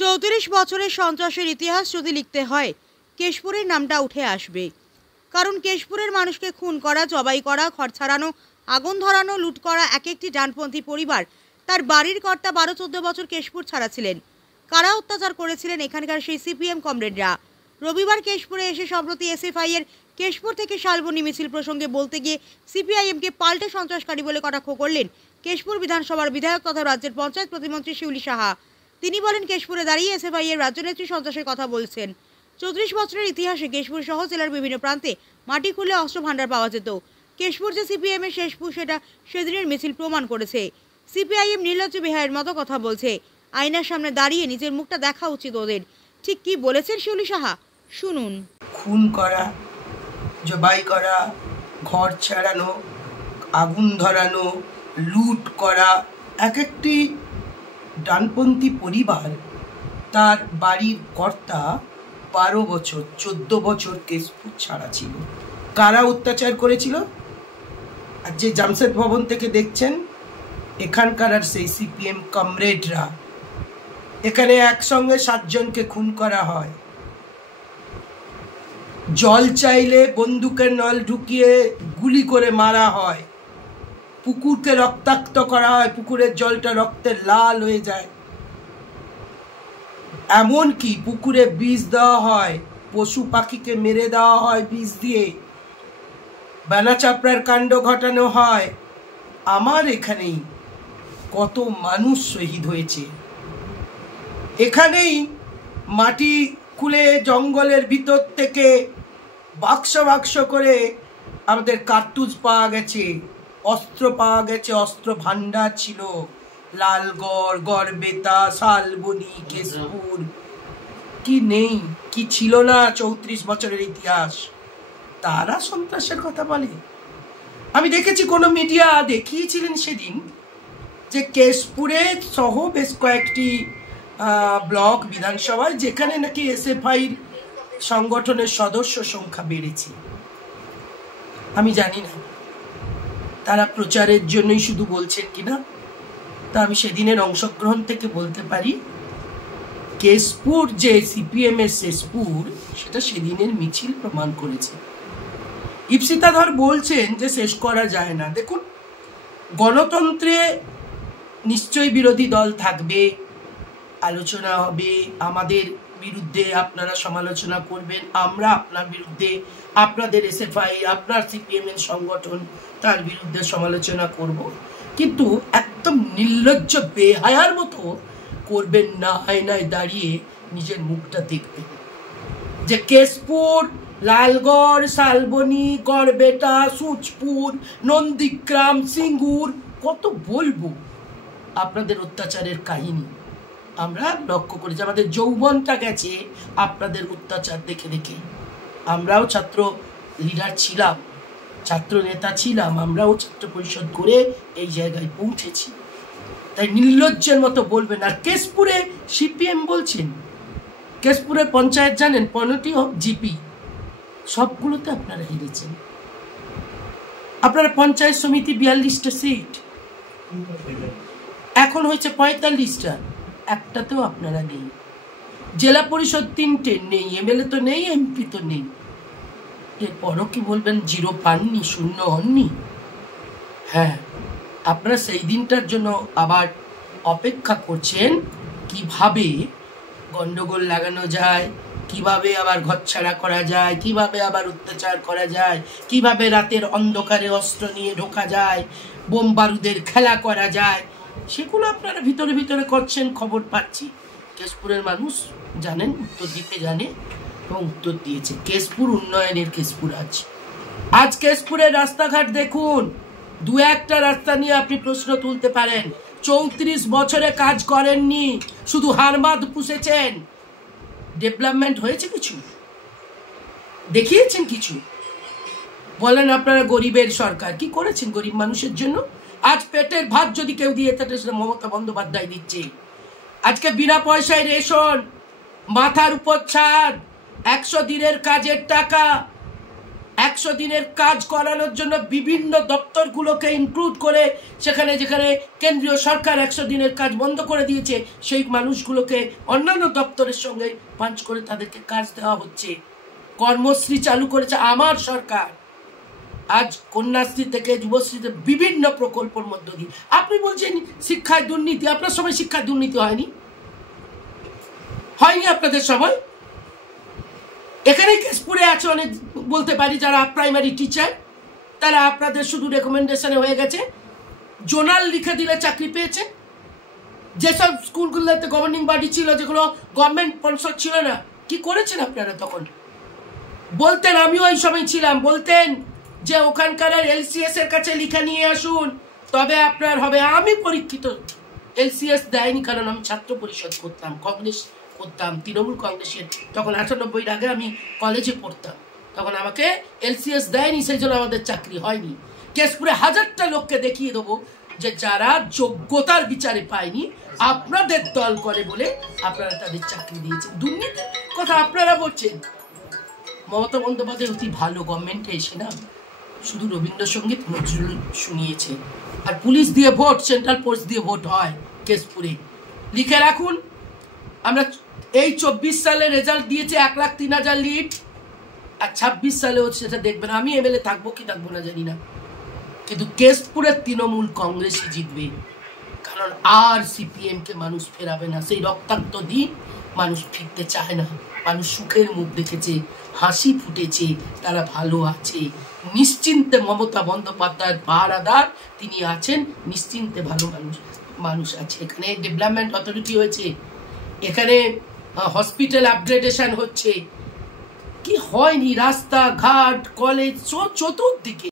34 বছরের সন্ত্রাসের ইতিহাস যদি লিখতে হয় কেশপুরের নামটা উঠে আসবে। কারণ কেশপুরের মানুষকে খুন করা, জবাই করা, ঘর ছাড়ানো, আগুন ধরানো, লুট করা এক একটি ডানপন্থী পরিবার তার বাড়ির কর্তা 12-14 বছর কেশপুর ছাড়া ছিলেন। কারা অত্যাচার করেছিলেন এখানকার সেই সিপিএম কমরেডরা। রবিবার কেশপুরে এসে সম্প্রতি এসএফআই এর কেশপুর থেকে শালবনী মিছিল প্রসঙ্গে বলতে গিয়ে সিপিআইএমকে পাল্টে সন্ত্রাসকারী বলে কটাক্ষ করলেন কেশপুর বিধানসভার বিধায়ক তথা রাজ্যের পঞ্চায়েত প্রতিমন্ত্রী শিউলি সাহা। তিনি বলেন, কেশপুরে দাঁড়িয়ে এসএফআই এর রাজ্যনেত্রী সন্ত্রাসের কথা বলছেন। 34 বছরের ইতিহাসে কেশপুর সহ জেলার বিভিন্ন প্রান্তে মাটি খুলে অস্ত্র ভাণ্ডার পাওয়া যেত। কেশপুর যে সিপিএম এর শেষপুর সেটা সেদিনের মিছিল প্রমাণ করেছে। সিপিআইএম নির্লজ্জ বেহায়ের মতো কথা বলছে। আয়নার সামনে দাঁড়িয়ে নিজের মুখটা দেখা উচিত ওদের। ঠিক কি বলেছেন শিউলি সাহা, শুনুন। খুন করা, জবাই করা, ঘর ছাড়ানো, আগুন ধরানো, লুট করা, এক একটি ডানপন্থী পরিবার তার বাড়ির কর্তা 12 বছর 14 বছর কেশপুর ছাড়া ছিল। কারা অত্যাচার করেছিল? আর যে জামশেদ ভবন থেকে দেখছেন এখানকার আর সেই সিপিএম কমরেডরা। এখানে একসঙ্গে 7 জনকে খুন করা হয়। জল চাইলে বন্দুকের নল ঢুকিয়ে গুলি করে মারা হয়। পুকুরকে রক্তাক্ত করা হয়, পুকুরের জলটা রক্তে লাল হয়ে যায়। এমনকি পুকুরে বিষ দেওয়া হয়, পশু পাখিকে মেরে দেওয়া হয় বিষ দিয়ে, বেনা চাপড়ার কাণ্ড ঘটানো হয়। আমার এখানেই কত মানুষ শহীদ হয়েছে। এখানেই মাটি খুলে জঙ্গলের ভিতর থেকে বাক্স বাক্স করে আমাদের কার্তুজ পাওয়া গেছে, অস্ত্র পাওয়া গেছে, অস্ত্র ভান্ডার ছিল। লালগড়, গড়বেতা, শালবনী, কেশপুর, কি নেই, কি ছিল না 34 বছরের ইতিহাস। তারা সন্ত্রাসের কথা বলে। আমি দেখেছি কোনো মিডিয়া দেখিয়েছিলেন সেদিন যে কেশপুরে সহ বেশ কয়েকটি ব্লক বিধানসভায় যেখানে নাকি এসএফআই সংগঠনের সদস্য সংখ্যা বেড়েছে। আমি জানি না তারা প্রচারের জন্যই শুধু বলছেন কিনা। তা আমি সেদিনের অংশগ্রহণ থেকে বলতে পারি, কেশপুর যে সিপিএম এর শেষপুর সেটা সেদিনের মিছিল প্রমাণ করেছে। ইপ্সিতাধর বলছেন যে শেষ করা যায় না। দেখুন, গণতন্ত্রে নিশ্চয়ই বিরোধী দল থাকবে, আলোচনা হবে, আমাদের বিরুদ্ধে আপনারা সমালোচনা করবেন, আমরা আপনার বিরুদ্ধে, আপনাদের এসএফআই, আপনার সিপিএম এর সংগঠন তার বিরুদ্ধে সমালোচনা করব। কিন্তু একদম নির্লজ্জ বেহায়ার মতো করবেন না। আয়নায় দাঁড়িয়ে নিজের মুখটা দেখবেন যে কেশপুর, লালগড়, শালবনী, গড়বেতা, সুচপুর, নন্দীগ্রাম, সিঙ্গুর, কত বলবো আপনাদের অত্যাচারের কাহিনী। আমরা লক্ষ্য করেছি, আমাদের যৌবনটা গেছে আপনাদের অত্যাচার দেখে দেখে। আমরাও ছাত্র লিডার ছিলাম, ছাত্র নেতা ছিলাম, আমরাও ছাত্র পরিষদ করে এই জায়গায় পৌঁছেছি। তাই নির্লজ্জের মতো বলবেন। আর কেশপুরে সিপিএম বলছেন, কেশপুরের পঞ্চায়েত জানেন 15টি জিপি, সবগুলোতে আপনারা হেরেছেন। আপনারা পঞ্চায়েত সমিতি 42টা সিট, এখন হয়েছে 45টা, একটাতেও আপনারা নেই। জেলা পরিষদ 3টে নেই, এমএলএ তো নেই, এমপি তো নেই। এরপরও কি বলবেন জিরো পাননি, শূন্য হননি? হ্যাঁ, আপনারা সেই দিনটার জন্য আবার অপেক্ষা করছেন, কিভাবে গন্ডগোল লাগানো যায়, কিভাবে আবার ঘরছাড়া করা যায়, কিভাবে আবার অত্যাচার করা যায়, কিভাবে রাতের অন্ধকারে অস্ত্র নিয়ে ঢোকা যায়, বোম বারুদের খেলা করা যায়। সেগুলো আপনারা ভিতরে ভিতরে করছেন, খবর পাচ্ছি। কেশপুরের মানুষ জানেন, উত্তর দিতে জানে এবং উত্তর দিয়েছে। কেশপুর উন্নয়নের কেশপুর আজ কেশপুরের রাস্তাঘাট দেখুন। 2-1টা রাস্তা নিয়ে আপনি প্রশ্ন তুলতে পারেন। 34 বছরে কাজ করেননি, শুধু হারমাদ পুষেছেন। ডেভেলপমেন্ট হয়েছে কিছু? দেখিয়েছেন কিছু? বলেন আপনারা গরিবের সরকার, কি করেছেন গরিব মানুষের জন্য? আজ পেটের ভাত যদি কেউ দিয়ে থাকে সেটা মমতা বন্দ্যোপাধ্যায় দিচ্ছে। আজকে বিনা পয়সায় রেশন, মাথার উপর ছাদ, 100 দিনের কাজের টাকা, 100 দিনের কাজ করানোর জন্য বিভিন্ন দপ্তরগুলোকে ইনক্লুড করে সেখানে যেখানে কেন্দ্রীয় সরকার 100 দিনের কাজ বন্ধ করে দিয়েছে সেই মানুষগুলোকে অন্যান্য দপ্তরের সঙ্গে পাঞ্চ করে তাদেরকে কাজ দেওয়া হচ্ছে। কর্মশ্রী চালু করেছে আমার সরকার। আজ কন্যাশ্রী থেকে যুবশ্রীতে বিভিন্ন প্রকল্পের মধ্য দিয়ে। আপনি বলছেন শিক্ষায় দুর্নীতি, আপনার সময় শিক্ষায় দুর্নীতি হয়নি? হয়নি আপনাদের সময়? এখানে কেশপুরে আছে অনেক, বলতে পারি, যারা প্রাইমারি টিচার, তারা আপনাদের শুধু রেকমেন্ডেশনে হয়ে গেছে, জোনাল লিখে দিলে চাকরি পেয়েছে। যেসব স্কুলগুলোতে গভর্নিং বডি ছিল, যেগুলো গভর্নমেন্ট স্পন্সর ছিল না, কি করেছেন আপনারা তখন? বলতেন, আমিও ওই সময় ছিলাম, বলতেন যে ওখানকার এলসিএস এর কাছে লিখে নিয়ে আসুন তবে আপনার হবে। আমি পরীক্ষিত, এলসিএস দেয়নি, কারণ আমি ছাত্র পরিষদ করতাম, কংগ্রেস করতাম, তৃণমূল কংগ্রেসের, তখন 98 আগে আমি কলেজে পড়তাম, তখন আমাকে এলসিএস দেয়নি, সেই জন্য আমাদের চাকরি হয়নি। কেশপুরে 1000টা লোককে দেখিয়ে দেবো যে যারা যোগ্যতার বিচারে পায়নি, আপনাদের দল করে বলে আপনারা তাদের চাকরি দিয়েছেন। দুর্নীতির কথা আপনারা বলছেন। মমতা বন্দ্যোপাধ্যায় অতি ভালো, গভর্নমেন্টে এসে না শুধু রবীন্দ্রসঙ্গীত নজরুল শুনিয়েছে। আর পুলিশ দিয়ে ভোট, সেন্ট্রাল ফোর্স দিয়ে ভোট হয় কেশপুরে। লিখে রাখুন, আমরা এই 24 সালে রেজাল্ট দিয়েছে 1,03,000 লিড, আর 26 সালেও সেটা দেখবেন। আমি এমএলএ থাকবো কি থাকবো না জানি না, কিন্তু কেশপুরের তৃণমূল কংগ্রেসই জিতবে, কারণ আর সিপিএমকে মানুষ ফেরাবে না। সেই রক্তাক্ত দিন মানুষ ফিরতে চায় না। মানুষ সুখের মুখ দেখেছে, হাসি ফুটেছে, তারা ভালো আছে নিশ্চিন্তে। মমতা বন্দ্যোপাধ্যায়ের পাহারাদার তিনি আছেন, নিশ্চিন্তে ভালো মানুষ আছে। এখানে ডেভেলপমেন্ট অথরিটি হয়েছে, এখানে হসপিটাল আপগ্রেডেশন হচ্ছে, কি হয়নি? রাস্তাঘাট, কলেজ, চতুর্দিকে।